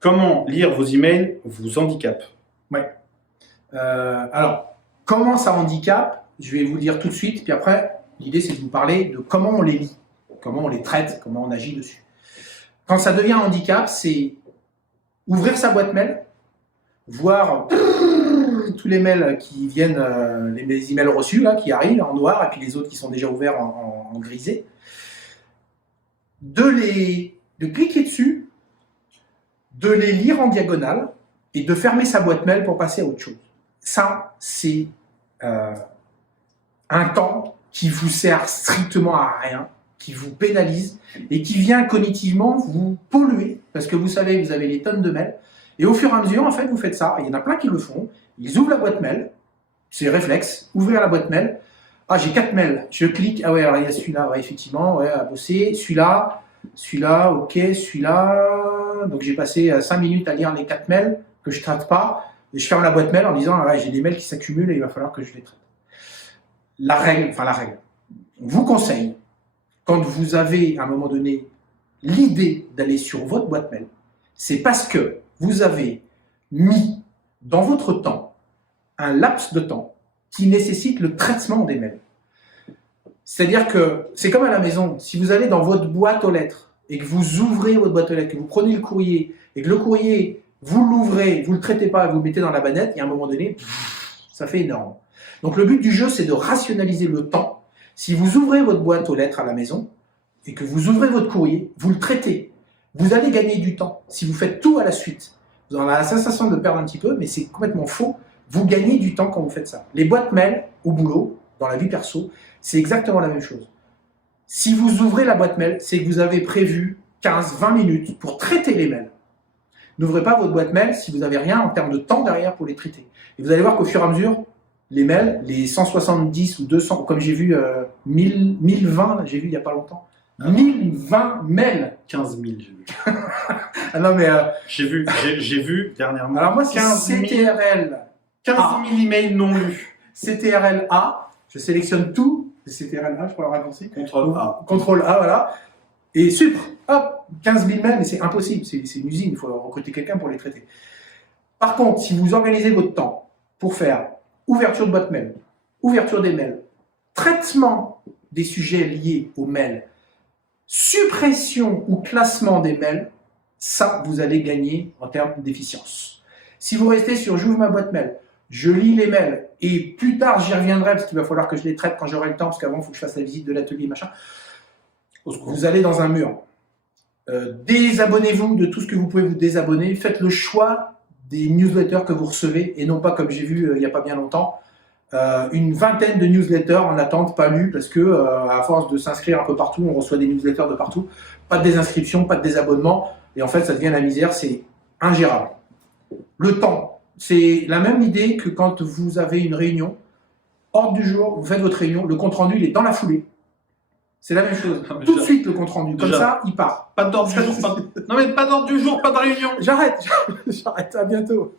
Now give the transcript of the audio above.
Comment lire vos emails vous handicape? Ouais. Alors, comment ça handicape? Je vais vous le dire tout de suite, puis après, l'idée c'est de vous parler de comment on les lit, comment on les traite, comment on agit dessus. Quand ça devient un handicap, c'est ouvrir sa boîte mail, voir tous les mails qui viennent, les emails reçus là, qui arrivent en noir, et puis les autres qui sont déjà ouverts en grisé, de cliquer dessus, de les lire en diagonale et de fermer sa boîte mail pour passer à autre chose. Ça, c'est un temps qui vous sert strictement à rien, qui vous pénalise et qui vient cognitivement vous polluer parce que vous savez, vous avez des tonnes de mails et au fur et à mesure, en fait, vous faites ça. Il y en a plein qui le font. Ils ouvrent la boîte mail, c'est réflexe, ouvrir la boîte mail. Ah, j'ai 4 mails, je clique. Ah ouais, alors il y a celui-là, ouais, effectivement, ouais, à bosser. Celui-là, ok, celui-là. Donc j'ai passé 5 minutes à lire les 4 mails que je ne traite pas. Et je ferme la boîte mail en disant, ah ouais, j'ai des mails qui s'accumulent et il va falloir que je les traite. La règle, on vous conseille, quand vous avez à un moment donné l'idée d'aller sur votre boîte mail, c'est parce que vous avez mis dans votre temps un laps de temps qui nécessite le traitement des mails. C'est-à-dire que c'est comme à la maison, si vous allez dans votre boîte aux lettres et que vous ouvrez votre boîte aux lettres, que vous prenez le courrier et que le courrier, vous l'ouvrez, vous ne le traitez pas, vous le mettez dans la bannette, il y a un moment donné, ça fait énorme. Donc le but du jeu, c'est de rationaliser le temps. Si vous ouvrez votre boîte aux lettres à la maison et que vous ouvrez votre courrier, vous le traitez, vous allez gagner du temps. Si vous faites tout à la suite, vous en avez la sensation de perdre un petit peu, mais c'est complètement faux. Vous gagnez du temps quand vous faites ça. Les boîtes mail au boulot, dans la vie perso, c'est exactement la même chose. Si vous ouvrez la boîte mail, c'est que vous avez prévu 15-20 minutes pour traiter les mails. N'ouvrez pas votre boîte mail si vous n'avez rien en termes de temps derrière pour les traiter. Et vous allez voir qu'au fur et à mesure, les mails, les 170 ou 200, comme j'ai vu 1020, j'ai vu il n'y a pas longtemps, 1020 mails. 15 000, j'ai vu. Ah non, mais j'ai vu dernièrement. Alors moi, c'est 15 000 emails non lus. CTRL A, je sélectionne tout. CTRL A, je crois le raccourci. Contrôle A. Contrôle A, voilà. Et supre, hop, 15 000 mails, mais c'est impossible. C'est une usine, il faut recruter quelqu'un pour les traiter. Par contre, si vous organisez votre temps pour faire ouverture de boîte mail, ouverture des mails, traitement des sujets liés aux mails, suppression ou classement des mails, ça, vous allez gagner en termes d'efficience. Si vous restez sur j'ouvre ma boîte mail, je lis les mails et plus tard j'y reviendrai parce qu'il va falloir que je les traite quand j'aurai le temps parce qu'avant il faut que je fasse la visite de l'atelier machin, vous allez dans un mur. Désabonnez-vous de tout ce que vous pouvez vous désabonner, faites le choix des newsletters que vous recevez et non pas comme j'ai vu il n'y a pas bien longtemps, une vingtaine de newsletters en attente, pas lues parce que à force de s'inscrire un peu partout, on reçoit des newsletters de partout, pas de désinscription, pas de désabonnement et en fait ça devient la misère, c'est ingérable. Le temps, c'est la même idée que quand vous avez une réunion, ordre du jour, vous faites votre réunion, le compte rendu il est dans la foulée. C'est la même chose. Tout de suite le compte rendu, comme ça il part. Pas d'ordre du jour, non mais pas d'ordre du jour, pas de réunion. J'arrête, à bientôt.